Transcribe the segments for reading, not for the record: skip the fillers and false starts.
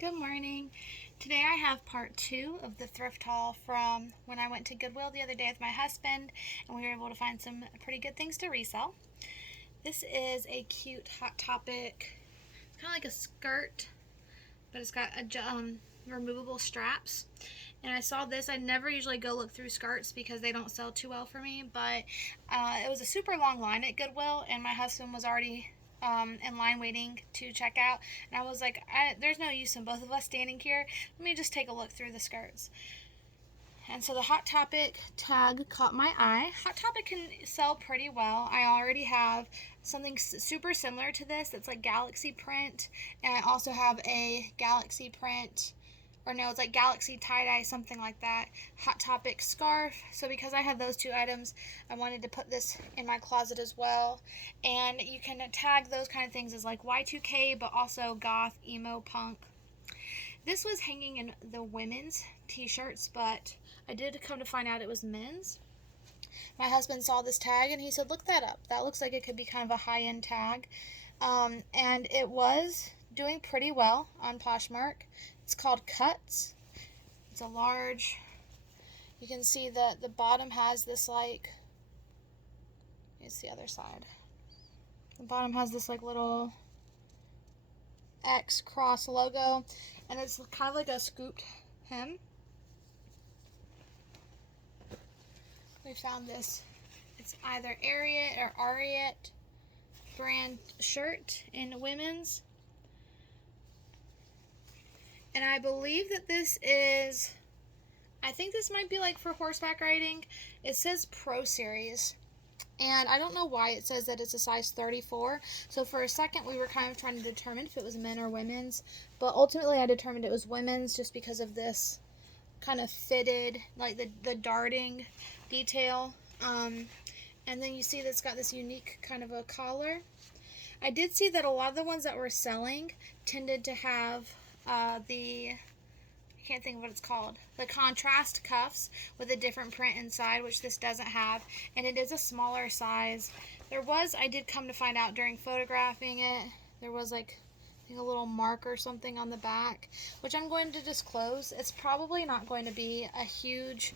Good morning. Today I have part 2 of the thrift haul from when I went to Goodwill the other day with my husband and we were able to find some pretty good things to resell. This is a cute Hot Topic. It's kind of like a skirt, but it's got removable straps. And I saw this. I never usually go look through skirts because they don't sell too well for me, but it was a super long line at Goodwill and my husband was already in line waiting to check out, and I was like, there's no use in both of us standing here. Let me just take a look through the skirts. And so the Hot Topic tag caught my eye. Hot Topic can sell pretty well. I already have something super similar to this that's like galaxy print, and I also have a galaxy print, or no, it's like galaxy tie-dye, something like that, Hot Topic scarf. So because I have those two items, I wanted to put this in my closet as well. And you can tag those kind of things as like Y2K, but also goth, emo, punk. This was hanging in the women's t-shirts, but I did come to find out it was men's. My husband saw this tag and he said, look that up. That looks like it could be kind of a high-end tag. And it was doing pretty well on Poshmark. It's called Cuts. It's a large. You can see that the bottom has this like, here's the other side. The bottom has this like little X cross logo, and it's kind of like a scooped hem. We found this. It's either Ariat or Ariat brand shirt in women's. And I believe that this is, I think this might be like for horseback riding. It says Pro Series. And I don't know why it says that it's a size 34. So for a second we were kind of trying to determine if it was men or women's. But ultimately I determined it was women's just because of this kind of fitted, like the darting detail. And then you see that it's got this unique kind of a collar. I did see that a lot of the ones that were selling tended to have I can't think of what it's called, the contrast cuffs with a different print inside, which this doesn't have, and it is a smaller size. I did come to find out during photographing it, there was like, I think a little mark or something on the back, which I'm going to disclose. It's probably not going to be a huge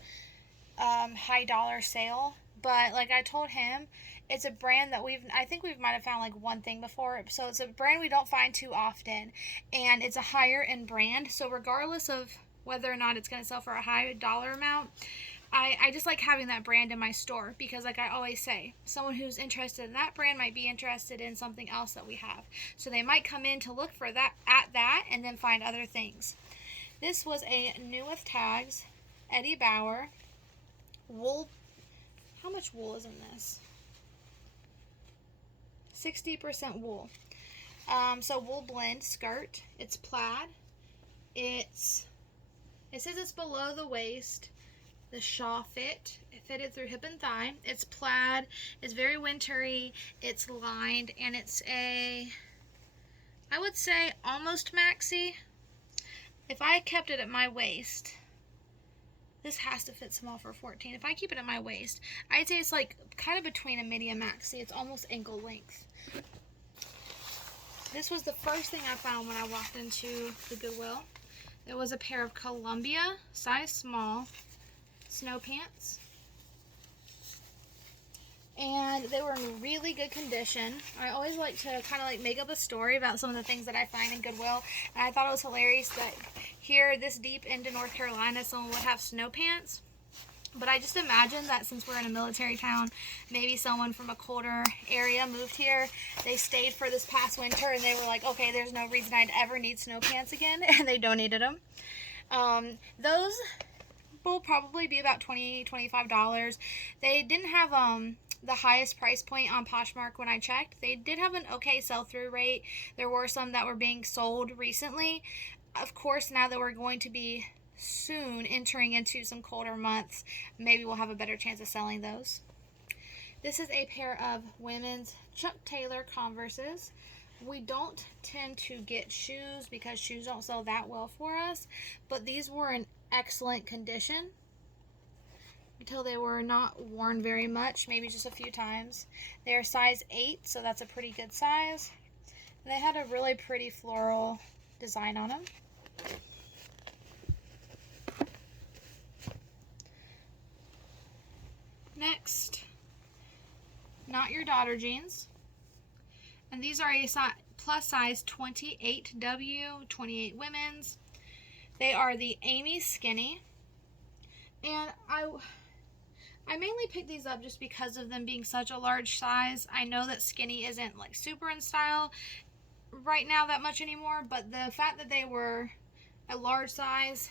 high dollar sale, but like I told him, it's a brand that I think we might have found like one thing before, so it's a brand we don't find too often, and it's a higher end brand, so regardless of whether or not it's going to sell for a high dollar amount, I just like having that brand in my store, because like I always say, someone who's interested in that brand might be interested in something else that we have, so they might come in to look for that and then find other things. This was a new with tags, Eddie Bauer wool. How much wool is in this? 60% wool. So wool blend skirt. It's plaid. It says it's below the waist. The shaw fit. It fitted through hip and thigh. It's plaid. It's very wintry. It's lined, and it's I would say almost maxi. If I kept it at my waist, this has to fit small for 14. If I keep it at my waist, I'd say it's like kind of between a midi and maxi. It's almost ankle length. This was the first thing I found when I walked into the Goodwill. There was a pair of Columbia, size small, snow pants. And they were in really good condition. I always like to kind of like make up a story about some of the things that I find in Goodwill. And I thought it was hilarious that here, this deep into North Carolina, someone would have snow pants. But I just imagine that since we're in a military town, maybe someone from a colder area moved here. They stayed for this past winter and they were like, okay, there's no reason I'd ever need snow pants again. And they donated them. Those will probably be about $20, $25. They didn't have the highest price point on Poshmark when I checked. They did have an okay sell-through rate. There were some that were being sold recently. Of course, now that we're going to be soon entering into some colder months, maybe we'll have a better chance of selling those. This is a pair of women's Chuck Taylor Converses. We don't tend to get shoes because shoes don't sell that well for us, but these were in excellent condition until they were not worn very much, maybe just a few times. They are size 8, so that's a pretty good size. And they had a really pretty floral design on them. Next, Not Your Daughter jeans. And these are a plus size 28W, 28 women's. They are the Amy Skinny. And I mainly picked these up just because of them being such a large size. I know that skinny isn't like super in style right now that much anymore, but the fact that they were a large size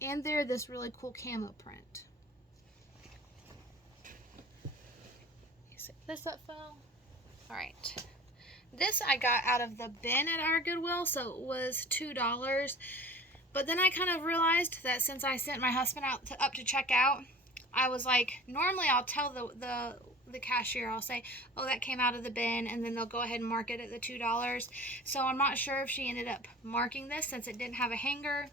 and they're this really cool camo print. You see this up, Phil? Alright. This I got out of the bin at our Goodwill, so it was $2. But then I kind of realized that since I sent my husband up to check out, I was like, normally I'll tell the cashier, I'll say, oh, that came out of the bin, and then they'll go ahead and mark it at the $2. So I'm not sure if she ended up marking this since it didn't have a hanger,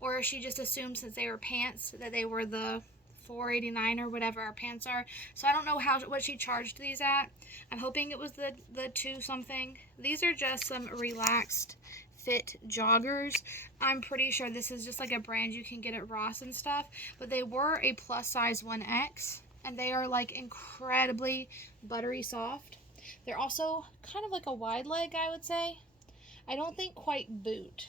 or if she just assumed since they were pants that they were the $4.89 or whatever our pants are. So I don't know what she charged these at. I'm hoping it was the $2 something. These are just some relaxed fit joggers. I'm pretty sure this is just like a brand you can get at Ross and stuff, but they were a plus size 1X, and they are like incredibly buttery soft. They're also kind of like a wide leg, I would say. I don't think quite boot,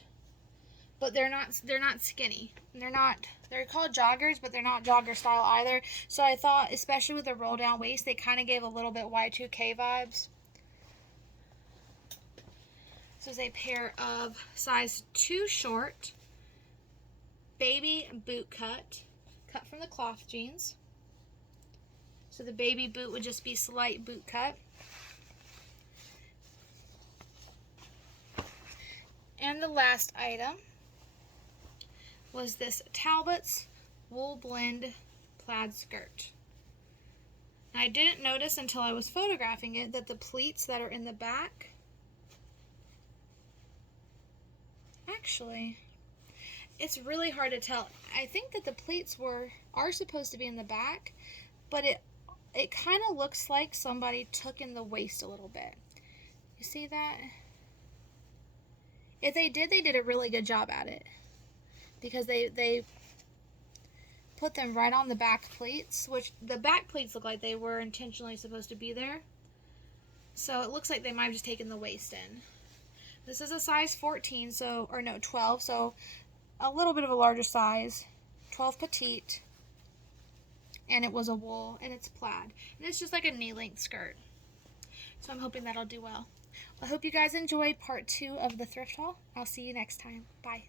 but they're not skinny. They're called joggers, but they're not jogger style either. So I thought, especially with the roll down waist, they kind of gave a little bit Y2K vibes. This is a pair of size 2 short baby boot cut from the cloth jeans. So the baby boot would just be slight boot cut. And the last item was this Talbot's wool blend plaid skirt. I didn't notice until I was photographing it that the pleats that are in the back, actually, it's really hard to tell. I think that the pleats are supposed to be in the back, but it kind of looks like somebody took in the waist a little bit. You see that? If they did a really good job at it, because they put them right on the back pleats, which the back pleats look like they were intentionally supposed to be there. So it looks like they might have just taken the waist in. This is a size 14, 12, so a little bit of a larger size, 12 petite, and it was a wool, and it's plaid, and it's just like a knee-length skirt. So I'm hoping that'll do well. I hope you guys enjoyed part 2 of the thrift haul. I'll see you next time. Bye.